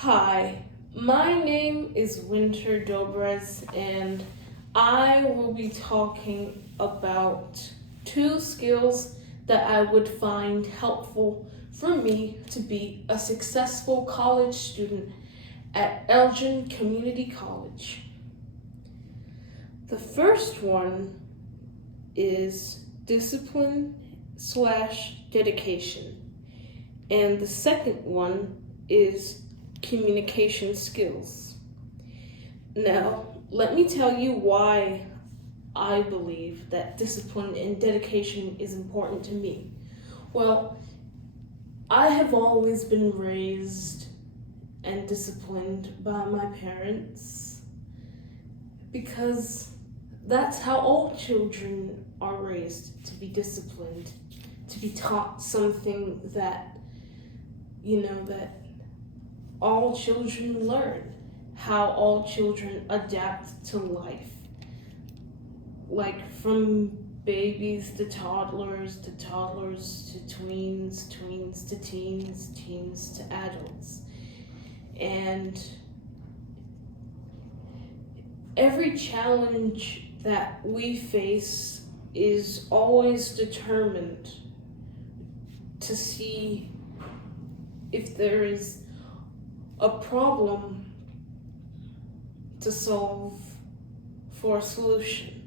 Hi, my name is Winter Dobrez, and I will be talking about two skills that I would find helpful for me to be a successful college student at Elgin Community College. The first one is discipline slash dedication, and the second one is communication skills. Now, let me tell you why I believe that discipline and dedication is important to me. Well, I have always been raised and disciplined by my parents because that's how all children are raised, to be disciplined, to be taught something that, that all children learn, how all children adapt to life. Like from babies to toddlers to tweens, tweens to teens, teens to adults. And every challenge that we face is always determined to see if there is a problem to solve for a solution.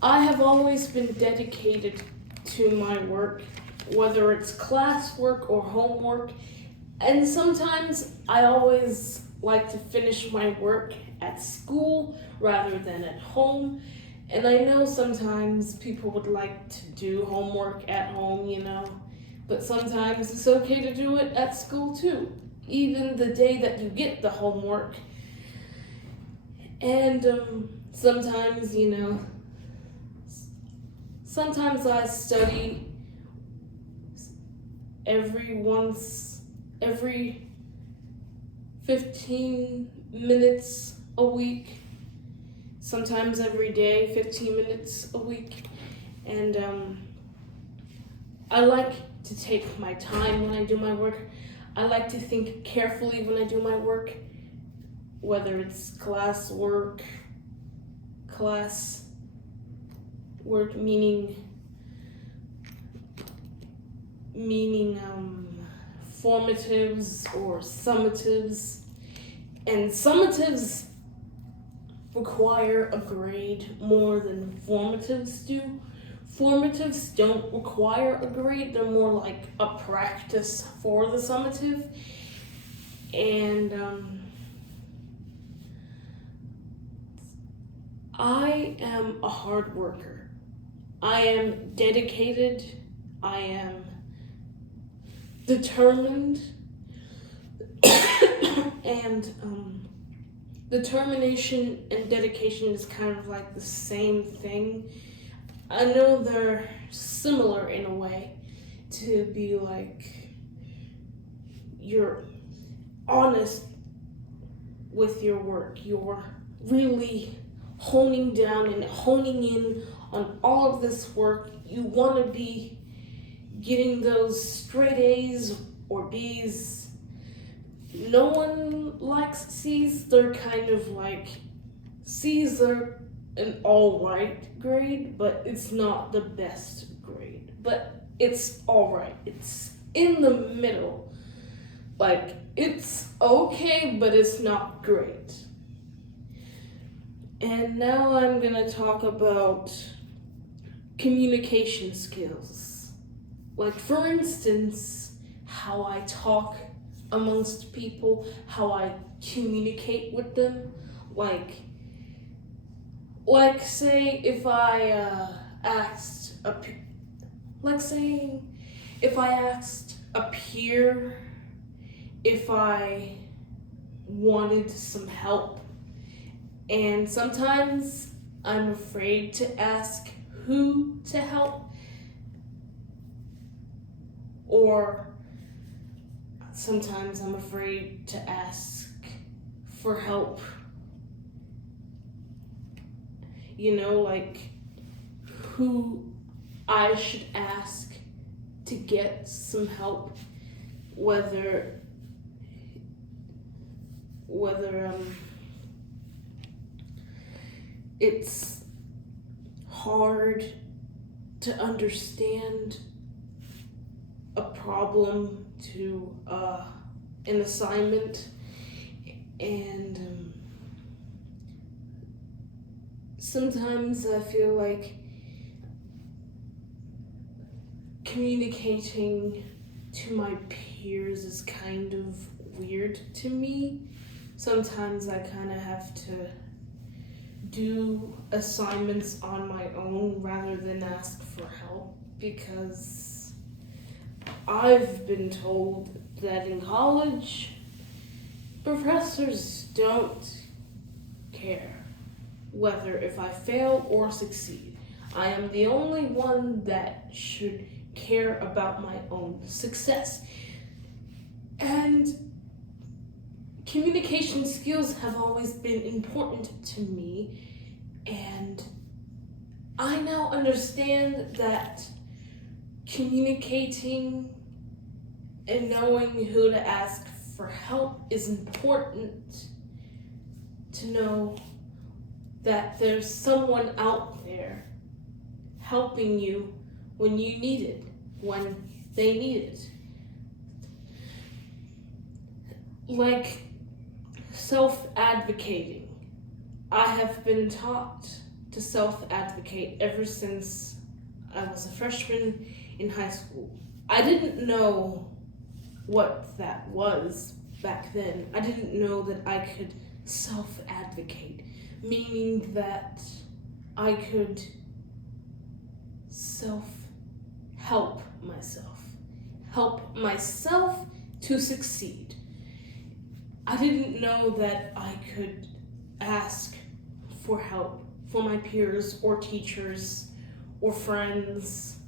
I have always been dedicated to my work, whether it's classwork or homework, and sometimes I always like to finish my work at school rather than at home. And I know sometimes people would like to do homework at home, but sometimes it's okay to do it at school too, even the day that you get the homework. And sometimes, sometimes I study every 15 minutes a week, sometimes every day, 15 minutes a week. And I like to take my time when I do my work. I like to think carefully when I do my work, whether it's class work meaning formatives or summatives. And summatives require a grade more than formatives do. Formatives don't require a grade, they're more like a practice for the summative. And I am a hard worker. I am dedicated. I am determined. And determination and dedication is kind of like the same thing. I know they're similar in a way, to be like you're honest with your work. You're really honing down and honing in on all of this work. You want to be getting those straight A's or B's. No one likes C's. They're kind of like, C's are an alright grade, but it's not the best grade. But it's alright. It's in the middle. Like, it's okay, but it's not great. And now I'm gonna talk about communication skills. Like, for instance, how I talk amongst people, how I communicate with them. Like say if I asked a peer if I wanted some help, and sometimes I'm afraid to ask who to help, or sometimes I'm afraid to ask for help. Like who I should ask to get some help, whether whether it's hard to understand a problem to an assignment, and sometimes I feel like communicating to my peers is kind of weird to me. Sometimes I kind of have to do assignments on my own rather than ask for help, because I've been told that in college, professors don't care whether if I fail or succeed. I am the only one that should care about my own success. And communication skills have always been important to me, and I now understand that communicating and knowing who to ask for help is important, to know that there's someone out there helping you when you need it, when they need it. Like self-advocating. I have been taught to self-advocate ever since I was a freshman in high school. I didn't know what that was back then. I didn't know that I could self-advocate, meaning that I could help myself to succeed. I didn't know that I could ask for help for my peers or teachers or friends.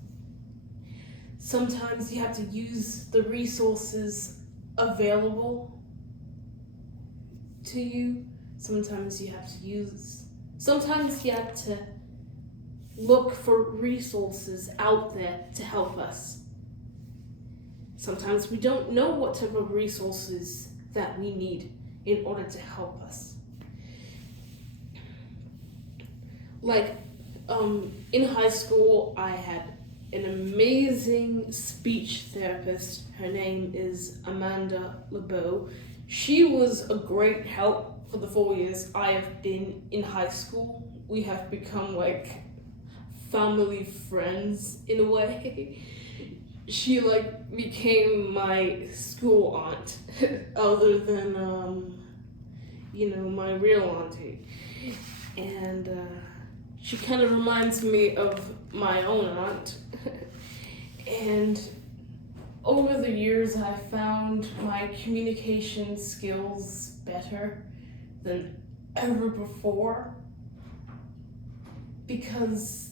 Sometimes you have to use the resources available to you. Sometimes you have to look for resources out there to help us. Sometimes we don't know what type of resources that we need in order to help us. Like, in high school, I had an amazing speech therapist. Her name is Amanda LeBeau. She was a great help for the 4 years I have been in high school. We have become like family friends in a way. She like became my school aunt, other than my real auntie, and she kind of reminds me of my own aunt. And over the years, I found my communication skills better than ever before, because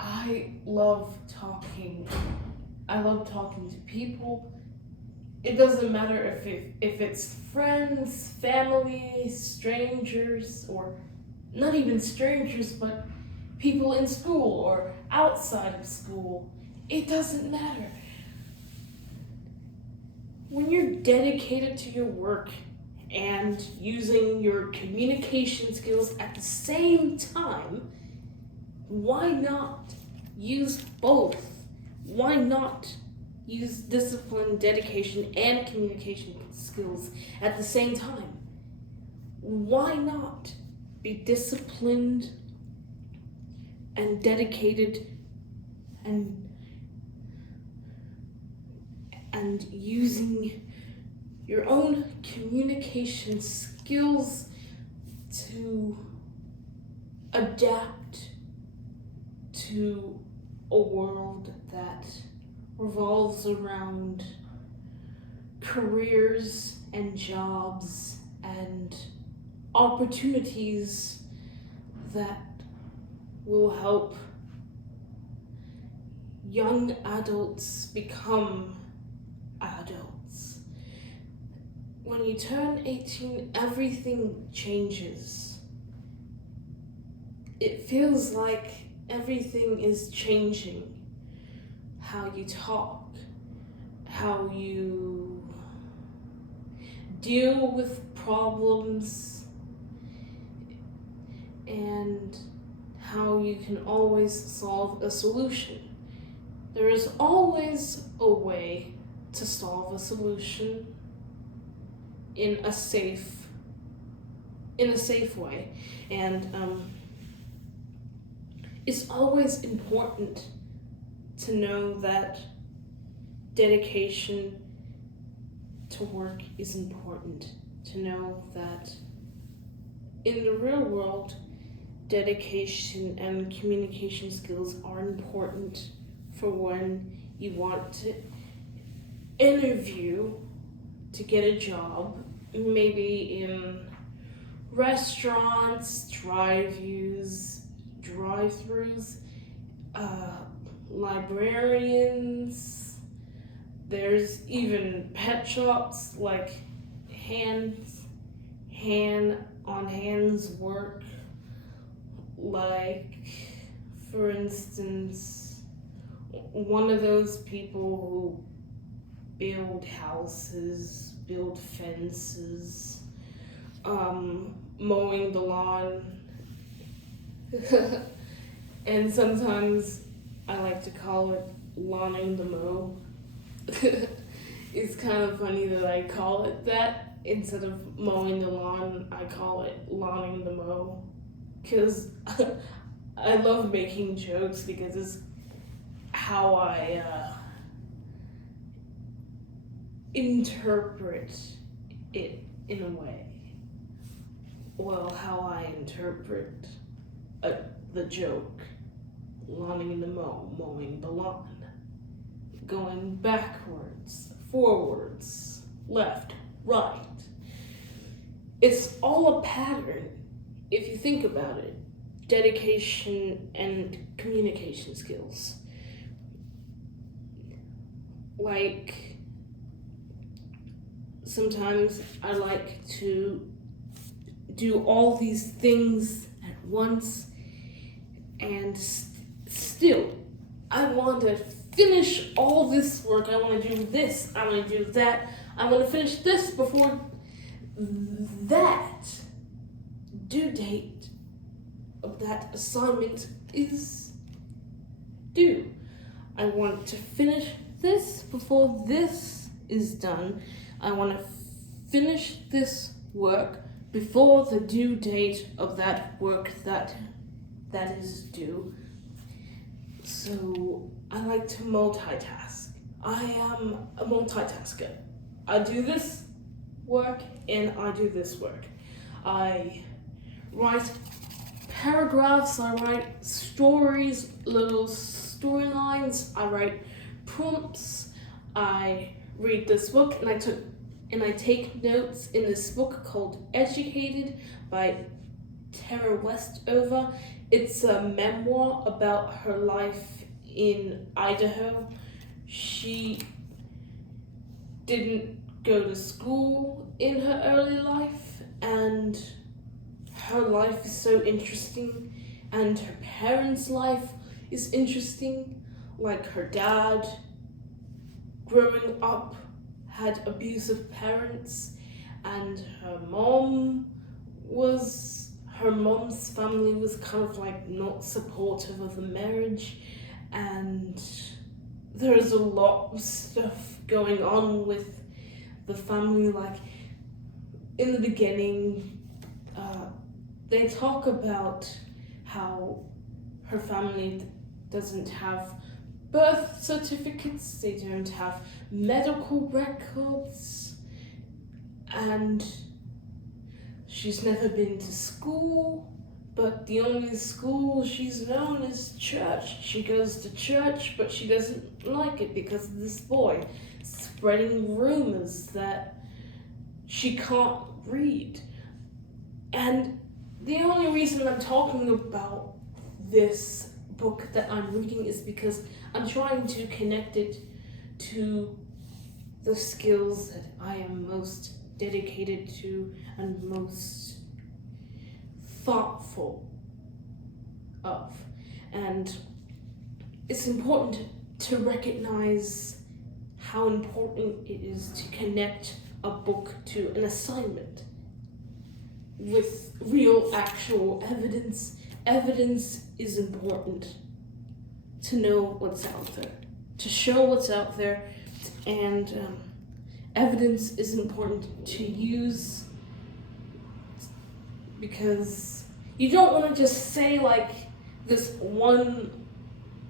I love talking. I love talking to people. It doesn't matter if it's friends, family, strangers, or not even strangers, but people in school or outside of school. It doesn't matter. When you're dedicated to your work and using your communication skills at the same time, why not use both? Why not use discipline, dedication, and communication skills at the same time? Why not be disciplined and dedicated and using your own communication skills to adapt to a world that revolves around careers and jobs and opportunities that will help young adults become adults. When you turn 18, everything changes. It feels like everything is changing. How you talk, how you deal with problems, and how you can always solve a solution. There is always a way to solve a solution in a safe way, and it's always important to know that dedication to work is important. To know that in the real world, dedication and communication skills are important for when you want to interview to get a job, maybe in restaurants, drive-thrus, librarians. There's even pet shops like hands work, like, for instance, one of those people who build houses, build fences, mowing the lawn. And sometimes I like to call it lawning the mow. It's kind of funny that I call it that. Instead of mowing the lawn, I call it lawning the mow. Because I love making jokes because it's how I interpret it in a way. Well, how I interpret the joke. Lawning the mow, mowing the lawn. Going backwards, forwards, left, right. It's all a pattern if you think about it. Dedication and communication skills. Like, sometimes I like to do all these things at once, and still, I want to finish all this work. I want to do this, I want to do that, I want to finish this before that due date of that assignment is due. I want to finish this before this is done. I want to finish this work before the due date of that work that is due. So I like to multitask. I am a multitasker. I do this work and I do this work. I write paragraphs, I write stories, little storylines, I write prompts, I read this book and I take notes in this book called Educated by Tara Westover. It's a memoir about her life in Idaho. She didn't go to school in her early life, and her life is so interesting, and her parents' life is interesting. Like, her dad, growing up, had abusive parents, and her mom's family was kind of like not supportive of the marriage, and there's a lot of stuff going on with the family. Like, in the beginning, they talk about how her family doesn't have birth certificates, they don't have medical records, and she's never been to school, but the only school she's known is church. She goes to church, but she doesn't like it because of this boy spreading rumors that she can't read. And the only reason I'm talking about this book that I'm reading is because I'm trying to connect it to the skills that I am most dedicated to and most thoughtful of. And it's important to recognize how important it is to connect a book to an assignment with real, actual evidence. Evidence is important to know what's out there, to show what's out there, and evidence is important to use because you don't want to just say like this one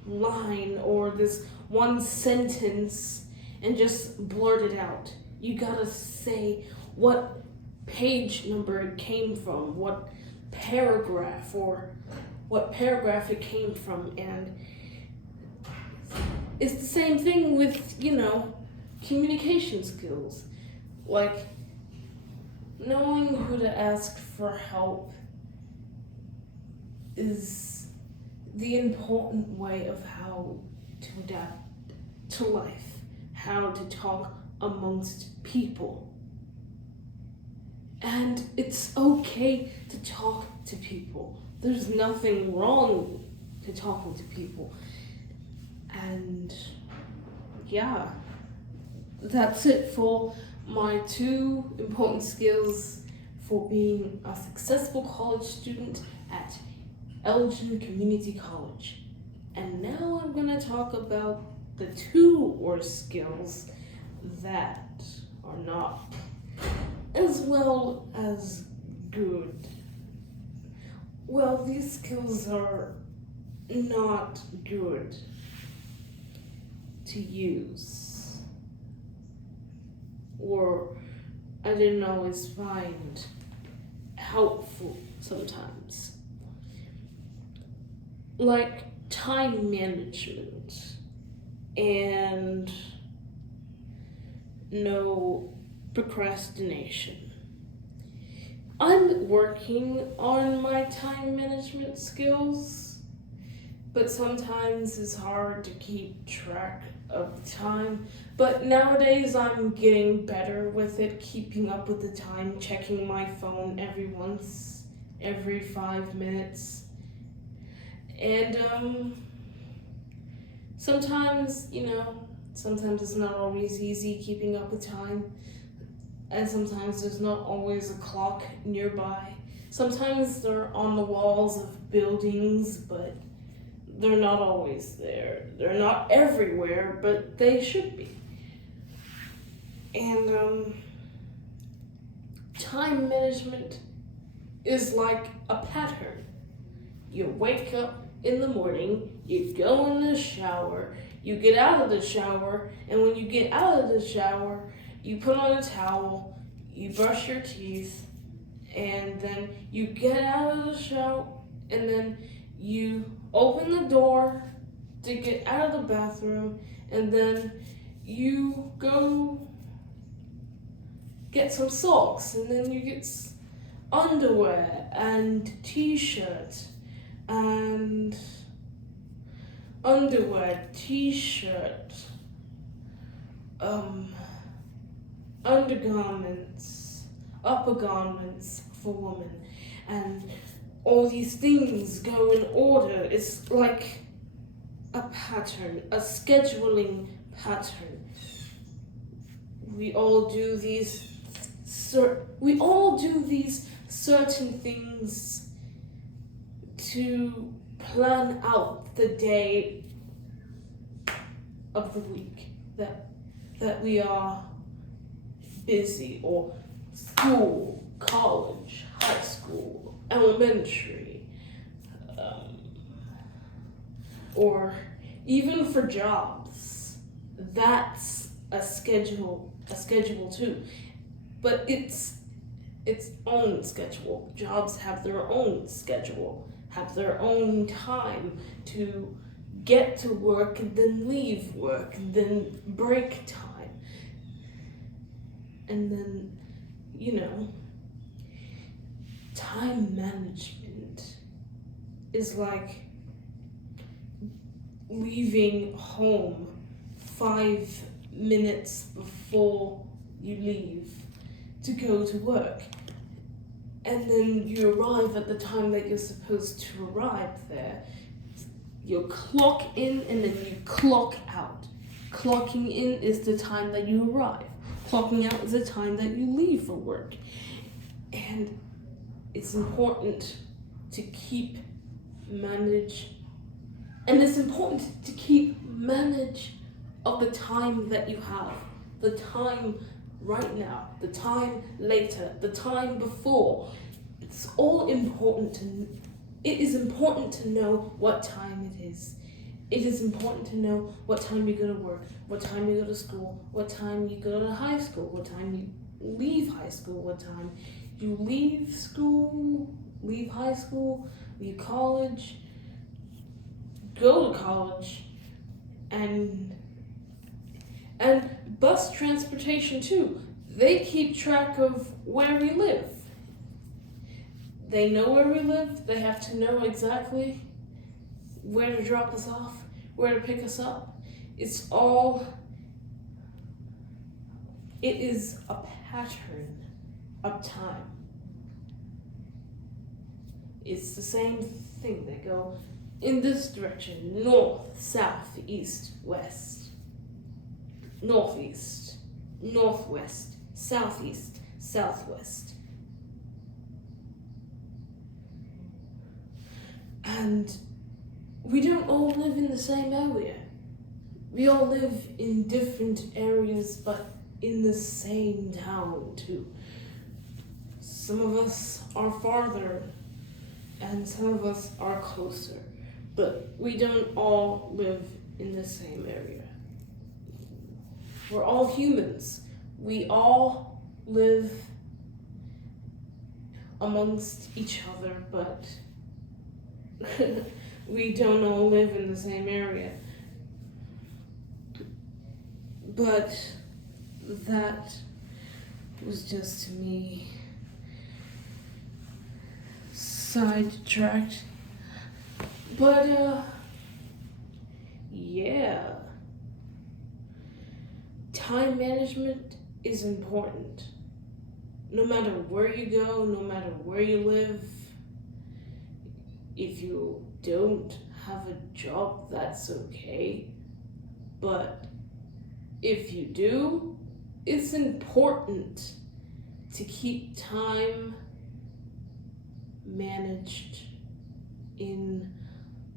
line or this one sentence and just blurt it out. You gotta say what page number it came from, what paragraph it came from, and it's the same thing with, communication skills. Like, knowing who to ask for help is the important way of how to adapt to life, how to talk amongst people. And it's okay to talk to people. There's nothing wrong to talking to people. And yeah, that's it for my 2 important skills for being a successful college student at Elgin Community College. And now I'm going to talk about the 2 worst skills that are not as well as good. Well, these skills are not good to use, or I didn't always find helpful sometimes. Like time management and no procrastination. I'm working on my time management skills, but sometimes it's hard to keep track of the time. But nowadays I'm getting better with it, keeping up with the time, checking my phone every 5 minutes. And sometimes it's not always easy keeping up with time. And sometimes there's not always a clock nearby. Sometimes they're on the walls of buildings, but they're not always there. They're not everywhere, but they should be. And time management is like a pattern. You wake up in the morning, you go in the shower, you get out of the shower, and when you get out of the shower, you put on a towel, you brush your teeth, and then you get out of the shower, and then you open the door to get out of the bathroom, and then you go get some socks, and then you get underwear and t-shirt and underwear, t-shirt, undergarments, upper garments for women, and all these things go in order. It's like a pattern, a scheduling pattern. We all do these certain things to plan out the day of the week that we are busy, or school, college, high school, elementary, or even for jobs. That's a schedule too, but it's its own schedule. Jobs have their own schedule, have their own time to get to work and then leave work and then break time. And then, time management is like leaving home 5 minutes before you leave to go to work. And then you arrive at the time that you're supposed to arrive there. You clock in and then you clock out. Clocking in is the time that you arrive. Clocking out is the time that you leave for work. And it's important to keep manage of the time that you have. The time right now, the time later, the time before. It's all important it is important to know what time it is. It is important to know what time you go to work, what time you go to school, what time you go to high school, what time you leave high school, what time you leave school, leave high school, leave college, go to college, and bus transportation too. They keep track of where we live. They know where we live. They have to know exactly where to drop us off, where to pick us up. It is a pattern of time. It's the same thing. They go in this direction: north, south, east, west, northeast, northwest, southeast, southwest. And we don't all live in the same area. We all live in different areas, but in the same town too. Some of us are farther, and some of us are closer, but we don't all live in the same area. We're all humans. We all live amongst each other, but we don't all live in the same area. But that was just me sidetracked. But yeah. Time management is important. No matter where you go, no matter where you live. If you don't have a job, that's okay. But if you do, it's important to keep time managed in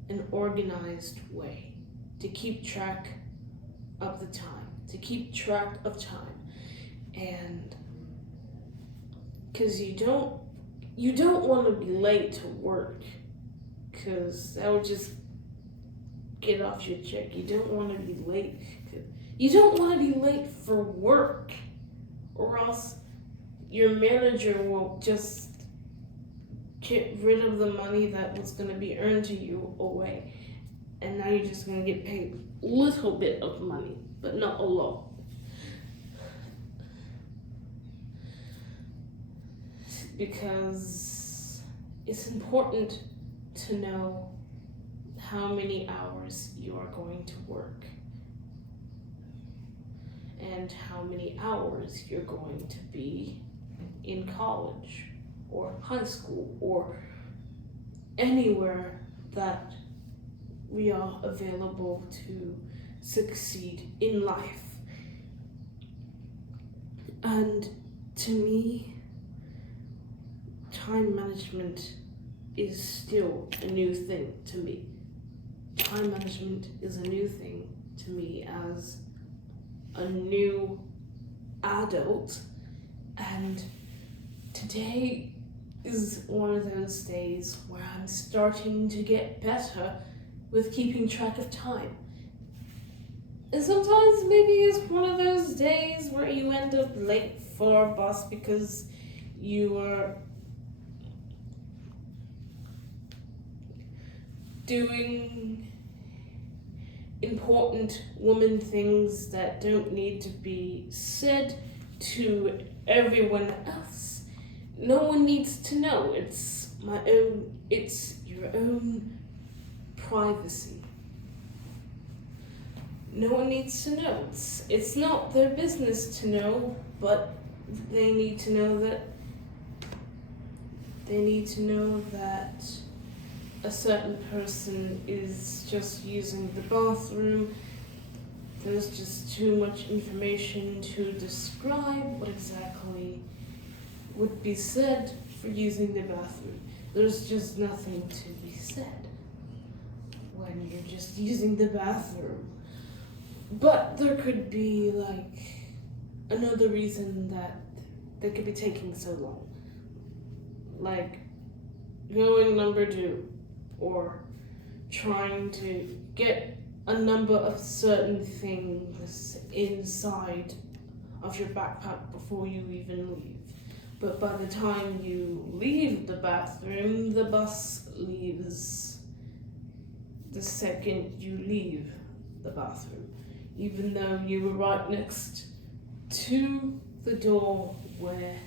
an organized way, to keep track of the time, to keep track of time. And because you don't want to be late to work, because that would just get off your check. You don't want to be late. You don't want to be late for work, or else your manager will just get rid of the money that was going to be earned to you away. And now you're just going to get paid a little bit of money, but not a lot. Because it's important to know how many hours you are going to work and how many hours you're going to be in college or high school or anywhere that we are available to succeed in life. And to me, time management is still a new thing to me. Time management is a new thing to me as a new adult, and today is one of those days where I'm starting to get better with keeping track of time. And sometimes maybe it's one of those days where you end up late for a bus because you were doing important woman things that don't need to be said to everyone else. No one needs to know. It's your own privacy. No one needs to know. It's not their business to know, but they need to know that a certain person is just using the bathroom there's just too much information to describe what exactly would be said for using the bathroom. There's just nothing to be said when you're just using the bathroom. But there could be like another reason that they could be taking so long. Like going number 2 or trying to get a number of certain things inside of your backpack before you even leave. But by the time you leave the bathroom, the bus leaves the second you leave the bathroom, even though you were right next to the door where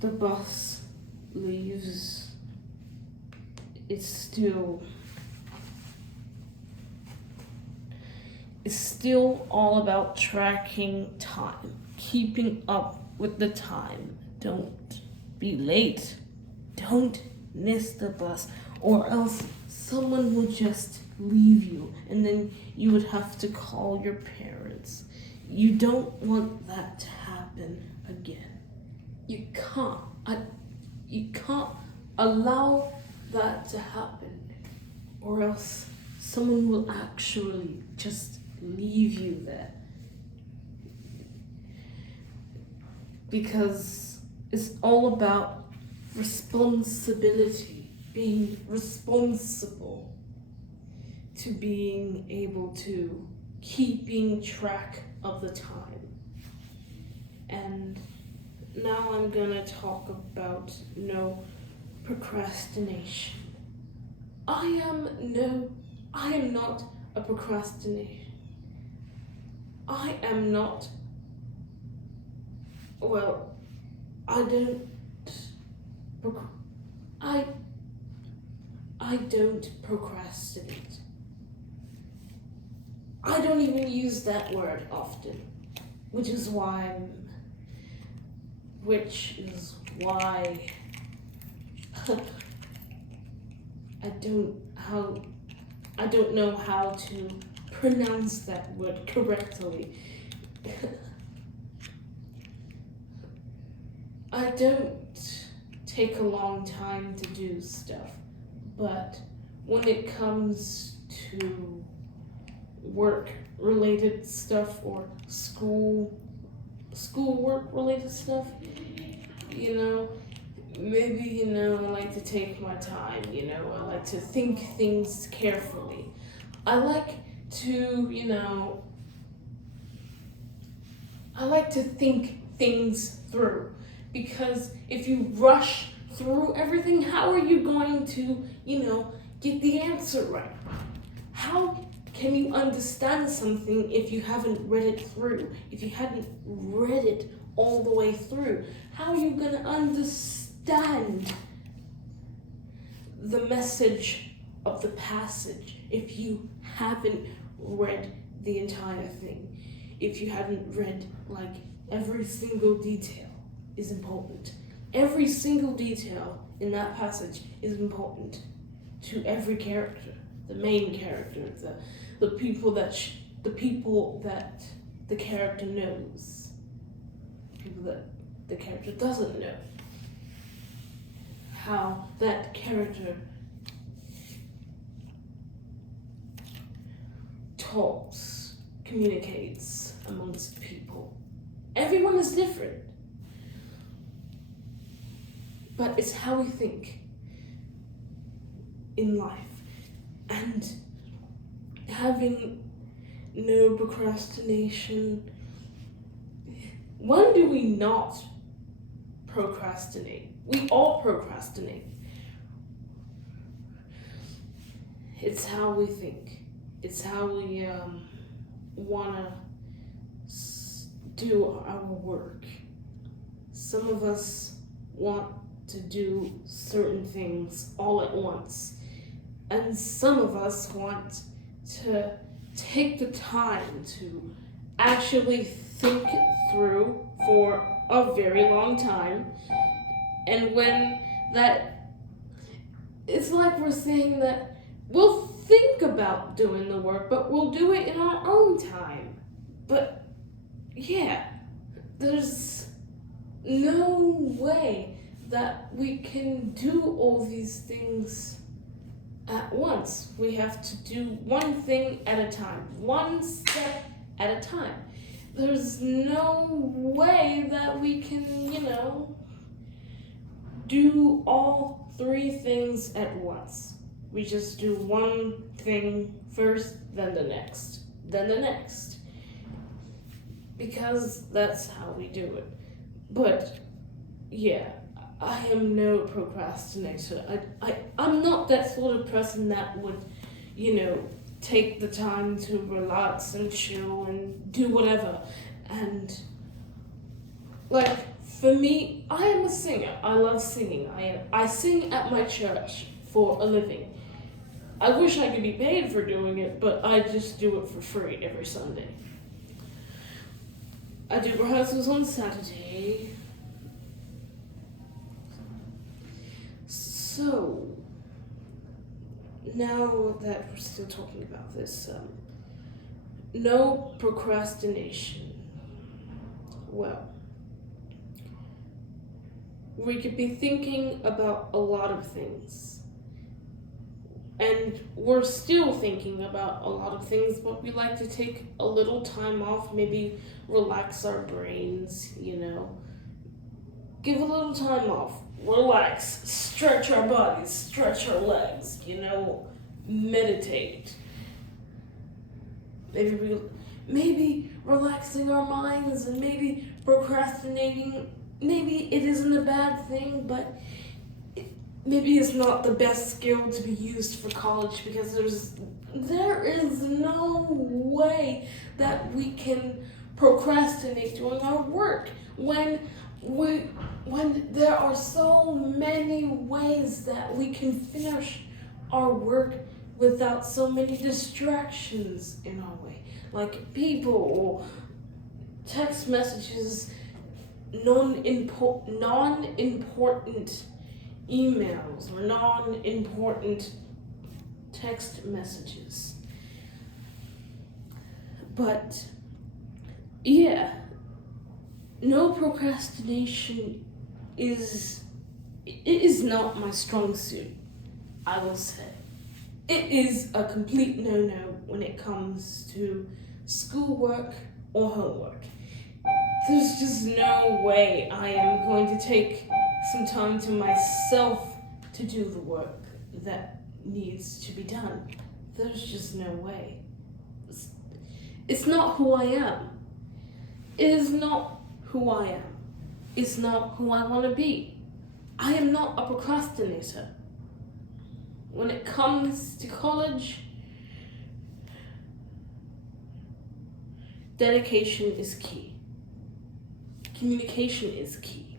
the bus leaves. It's still all about tracking time, keeping up with the time. Don't be late. Don't miss the bus, or else someone will just leave you and then you would have to call your parents. You don't want that to happen again. You can't allow that to happen, or else someone will actually just leave you there. Because it's all about responsibility, being responsible to being able to keeping track of the time. And now I'm gonna talk about no procrastination. I am not a procrastinator. I don't procrastinate. I don't even use that word often, which is why I don't know how to pronounce that word correctly. I don't take a long time to do stuff, but when it comes to work-related stuff or schoolwork-related stuff, maybe, I like to take my time, I like to think things carefully. I like to think things through, because if you rush through everything, how are you going to, get the answer right? How can you understand something if you haven't read it through? If you hadn't read it all the way through, how are you going to understand the message of the passage if you haven't read the entire thing? If you haven't read, every single detail is important. Every single detail in that passage is important to every character, the main character, the people that the character knows, people that the character doesn't know, how that character talks, communicates amongst people. Everyone is different, but it's how we think in life. And having no procrastination, when do we not procrastinate? We all procrastinate. It's how we think. It's how we wanna do our work. Some of us want to do certain things all at once, and some of us want to take the time to actually think through for a very long time. And when that, it's like we're saying that we'll think about doing the work, but we'll do it in our own time. But yeah, there's no way that we can do all these things at once. We have to do one thing at a time, one step at a time. There's no way that we can, do all three things at once. We just do one thing first, then the next, then the next. Because that's how we do it. But yeah, I am no procrastinator. I'm not that sort of person that would, take the time to relax and chill and do whatever. And for me, I am a singer. I love singing. I sing at my church for a living. I wish I could be paid for doing it, but I just do it for free every Sunday. I do rehearsals on Saturday. So, now that we're still talking about this, no procrastination. Well, we could be thinking about a lot of things. And we're still thinking about a lot of things, but we like to take a little time off, maybe relax our brains, Give a little time off, relax, stretch our bodies, stretch our legs, meditate. Maybe relaxing our minds and maybe procrastinating. Maybe it isn't a bad thing, but maybe it's not the best skill to be used for college, because there is no way that we can procrastinate doing our work when there are so many ways that we can finish our work without so many distractions in our way, like people or text messages, non-important emails or non-important text messages. But yeah, no procrastination is not my strong suit, I will say. It is a complete no-no when it comes to schoolwork or homework. There's just no way I am going to take some time to myself to do the work that needs to be done. There's just no way. It's not who I am. It is not who I am. It's not who I want to be. I am not a procrastinator. When it comes to college, dedication is key. Communication is key.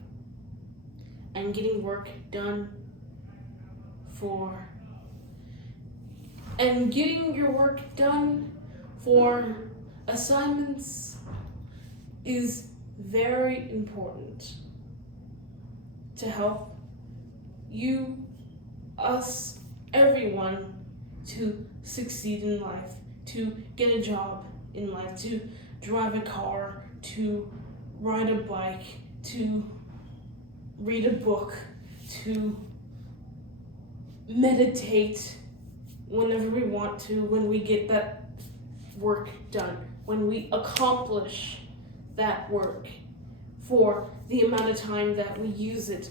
And getting work done getting your work done for assignments is very important to help you, us, everyone to succeed in life, to get a job in life, to drive a car, to ride a bike, to read a book, to meditate whenever we want to, when we get that work done, when we accomplish that work for the amount of time that we use it.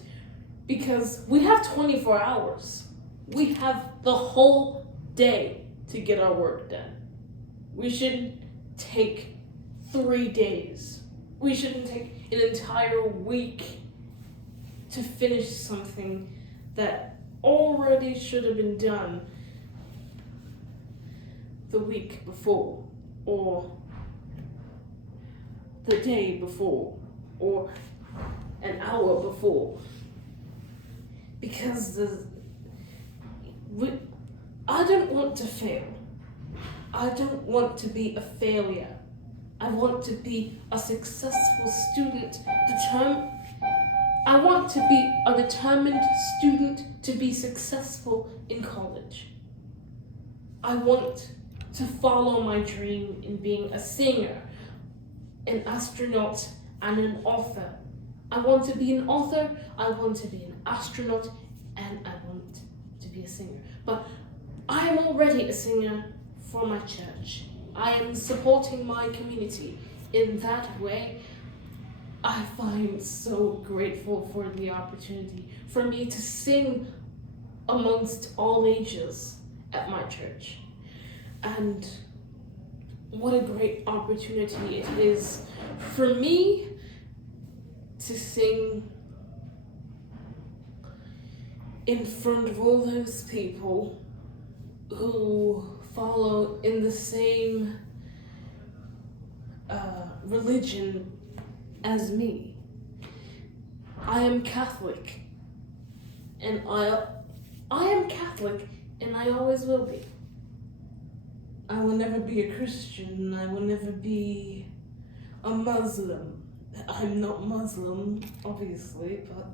Because we have 24 hours. We have the whole day to get our work done. We shouldn't take 3 days. We shouldn't take an entire week to finish something that already should have been done the week before, or the day before, or an hour before. Because I don't want to fail. I don't want to be a failure. I want to be a successful student. I want to be a determined student to be successful in college. I want to follow my dream in being a singer, an astronaut, and an author. I want to be an author, I want to be an astronaut, and I want to be a singer. But I am already a singer for my church. I am supporting my community. In that way, I find so grateful for the opportunity for me to sing amongst all ages at my church. And what a great opportunity it is for me to sing in front of all those people who follow in the same religion as me. I am Catholic, and I am Catholic, and I always will be. I will never be a Christian. I will never be a Muslim. I'm not Muslim, obviously, but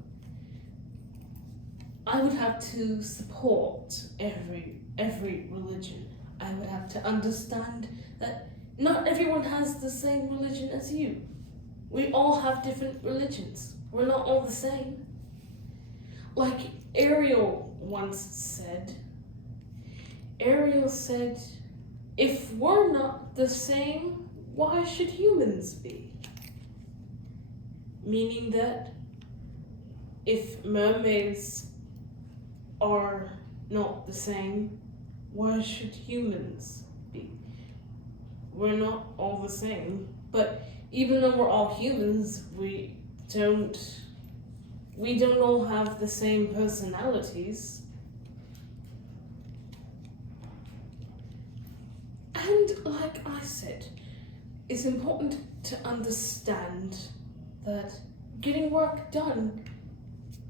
I would have to support every religion. I would have to understand that not everyone has the same religion as you. We all have different religions. We're not all the same. Like Ariel once said, if we're not the same, why should humans be? Meaning that if mermaids are not the same, why should humans be? We're not all the same, but even though we're all humans, we don't all have the same personalities. And like I said, it's important to understand that getting your work done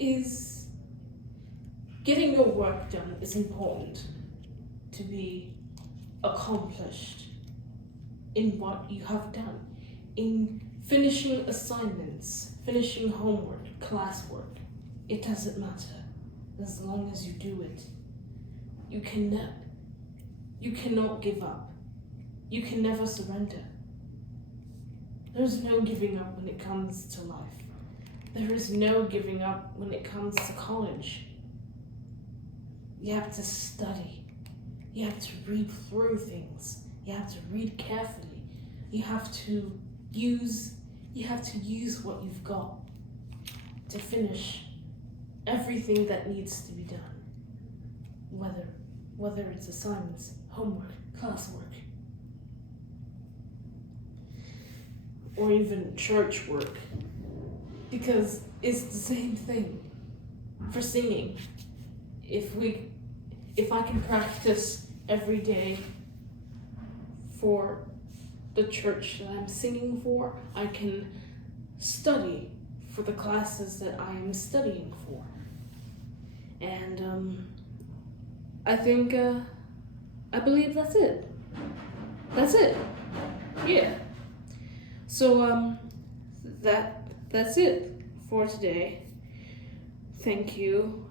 is important to be accomplished in what you have done, in finishing assignments, finishing homework, classwork. It doesn't matter as long as you do it. You cannot give up. You can never surrender. There's no giving up when it comes to life. There is no giving up when it comes to college. You have to study. You have to read through things. You have to read carefully. You have to use what you've got to finish everything that needs to be done. Whether it's assignments, homework, classwork, or even church work, because it's the same thing. For singing, if I can practice every day for the church that I'm singing for, I can study for the classes that I am studying for. And I believe that's it. That's it. Yeah. So that's it for today. Thank you